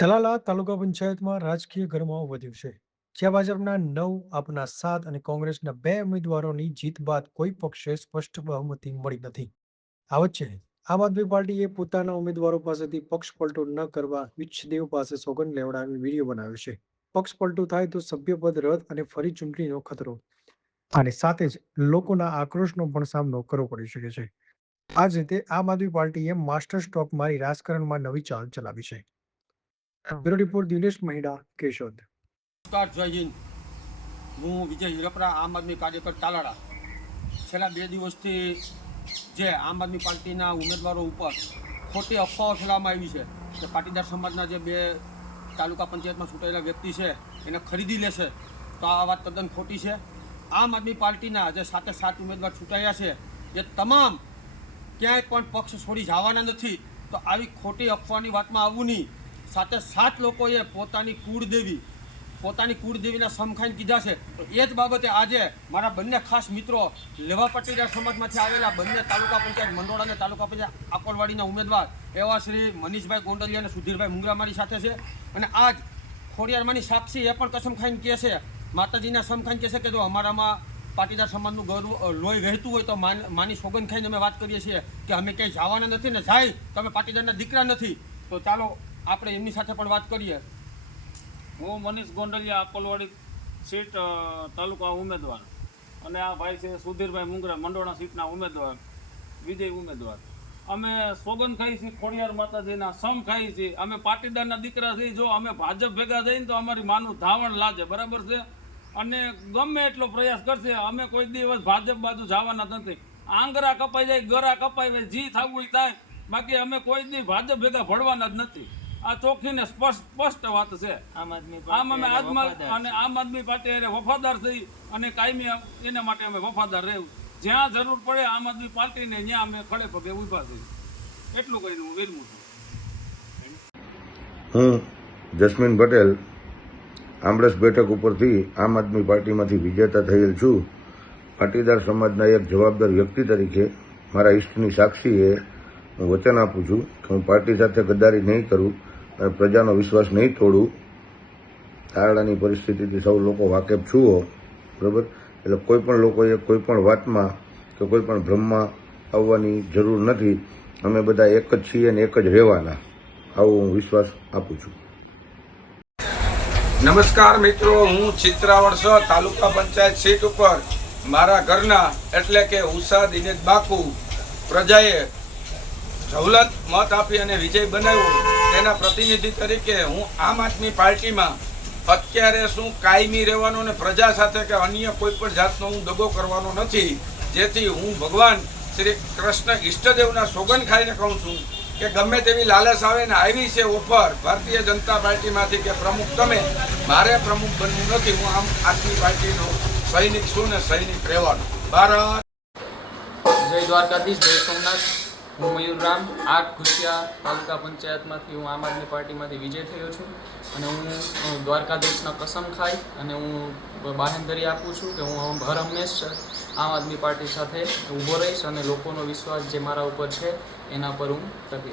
તલાલા તાલુકા પંચાયતમાં રાજકીય ગરમાવો વધ્યો છે. જ્યાં ભાજપના 9, આપના 7 અને કોંગ્રેસના 2 ઉમેદવારોની જીત બાદ કોઈ પક્ષે સ્પષ્ટ બહુમતી મળી નથી. આ વચ્ચે આમ આદમી પાર્ટીએ પોતાના ઉમેદવારો પાસેથી પક્ષ પલટો ન કરવા ઈચ્છદેવ પાસે સોગંદ લેવડાવી વિડીયો બનાવ્યો છે. પક્ષ પલટો થાય તો સભ્યપદ રદ અને ફરી ચૂંટણીનો ખતરો, અને સાથે જ લોકોના આક્રોશનો પણ સામનો કરવો પડી શકે છે. આ જ રીતે આમ આદમી પાર્ટીએ માસ્ટર સ્ટ્રોક મારી રાજકારણમાં નવી ચાલ ચલાવી છે. Bureau report Dinesh Mahida, Keshod. નમસ્કાર, જય હિન્દ. હું વિજય હિરપરા, આમ આદમી કાર્યકર તાલાળા. છેલ્લા 2 દિવસથી જે આમ આદમી પાર્ટીના ઉમેદવારો ઉપર ખોટી અફવાઓ ફેલાવવામાં આવી છે કે પાટીદાર સમાજના જે 2 તાલુકા પંચાયતમાં ચૂંટાયેલા વ્યક્તિ છે એને ખરીદી લેશે, તો આ વાત તદ્દન ખોટી છે. આમ આદમી પાર્ટીના જે 7 ઉમેદવાર ચૂંટાયા છે એ તમામ ક્યાંય પણ પક્ષ છોડી જવાના નથી. તો આવી ખોટી અફવાની વાતમાં આવવું નહીં. 7 લોકોએ પોતાની કુળદેવીના સમખાઈને કીધા છે. તો એ જ બાબતે આજે મારા બંને ખાસ મિત્રો લેવા પાટીદાર સમાજમાંથી આવેલા બંને તાલુકા પંચાયત મંડોળ અને તાલુકા પંચાયત આકોલવાડીના ઉમેદવાર એવા શ્રી મનીષભાઈ ગોંડલિયા અને સુધીરભાઈ મુંગરા મારી સાથે છે. અને આજ ખોડિયારમાંની સાક્ષી એ પણ કસમ ખાઈને કહે છે, માતાજીના સમ ખાઈને કહે છે કે જો અમારામાં પાટીદાર સમાજનું ગૌરવ લોહી વહેતું હોય તો માની સોગંદ ખાઈને અમે વાત કરીએ છીએ કે અમે ક્યાંય જવાના નથી, ને જાય તો અમે પાટીદારના દીકરા નથી. તો ચાલો આપણે એમની સાથે પણ વાત કરીએ. હું મનીષ ગોંડલિયા, આકોલવાડી સીટ તાલુકા ઉમેદવાર, અને આ ભાઈ છે સુધીરભાઈ મુંગરા, મંડોળા સીટના ઉમેદવાર, વિજય ઉમેદવાર. અમે સોગંદ ખાઈ છીએ ખોડિયાર માતાજીના, સમ ખાઈ છીએ. અમે પાટીદારના દીકરા છીએ. જો અમે ભાજપ ભેગા થઈને તો અમારી માનું ધાવણ લાજે, બરાબર છે. અને ગમે એટલો પ્રયાસ કરશે, અમે કોઈ દિવસ ભાજપ બાજુ જવાના નથી. આંગરા કપાઈ જાય, ગરા કપાઈ જાય, જી થવું થાય, બાકી અમે કોઈ દી ભાજપ ભેગા ભળવાના જ નથી. આ ચોખ્ખી ને સ્પષ્ટ વાત છે. આમ આદમી પાર્ટી વફાદાર થઈ અને કાયમી એના માટે અમે વફાદાર રહેવું. જ્યાં જરૂર પડે આમ આદમી પાર્ટીને ત્યાં અમે ખડે પગે ઊભા છીએ. એટલું કહીને હું વિરમું છું. હું જસ્મીન પટેલ, આમરસ બેઠક ઉપરથી આમ આદમી પાર્ટીમાંથી વિજેતા થયેલ છું. પાટીદાર સમાજના એક જવાબદાર વ્યક્તિ તરીકે મારા ઈષ્ટની સાક્ષીએ હું વચન આપું છું કે હું પાર્ટી સાથે ગદ્દારી નહીં કરું અને પ્રજાનો વિશ્વાસ નહીં તોડું. તારડાની પરિસ્થિતિથી સૌ લોકો વાકેફ છુઓ, બરાબર. એટલે કોઈ પણ લોકોએ કોઈ પણ વાતમાં કે કોઈ પણ ભ્રમમાં આવવાની જરૂર નથી. અમે બધા એક જ છીએ અને એક જ રહેવાના, આવો હું વિશ્વાસ આપું છું. નમસ્કાર મિત્રો, હું ચિત્રાવડ તાલુકા પંચાયત સીટ ઉપર મારા ઘરના એટલે કે ઉષા દિનેશ બાકુ પ્રજાએ સવલત મત આપી અને વિજય બનાવ્યો. તેના પ્રતિનિધિ તરીકે હું આમ આદમી પાર્ટીમાં અત્યારે શું કાયમી રહેવાનો અને પ્રજા સાથે કે અન્ય કોઈ પણ જાતનો હું દગો કરવાનો નથી. જેથી હું ભગવાન શ્રી કૃષ્ણ ઈષ્ટદેવના સોગંદ ખાઈને કહું છું કે ગમે તેવી લાલચ આવે ને આવી છે ઓફર ભારતીય જનતા પાર્ટીમાંથી કે પ્રમુખ તમે, મારે પ્રમુખ બનવું નથી. હું આમ આદમી પાર્ટીનો સૈનિક છું ને સૈનિક રહેવાનો. ભારત. જય દ્વારકાધીશ, જય સોમનાથ. હું મયુરરામ, 8 ઘુસિયા તાલુકા પંચાયતમાંથી હું આમ આદમી પાર્ટીમાંથી વિજય થયો છું. અને હું દ્વારકાધીશના કસમ ખાઈ અને હું બાહેંધરી આપું છું કે હું હર હંમેશ આમ આદમી પાર્ટી સાથે ઊભો રહીશ અને લોકોનો વિશ્વાસ જે મારા ઉપર છે એના પર હું ટકી રહીશ.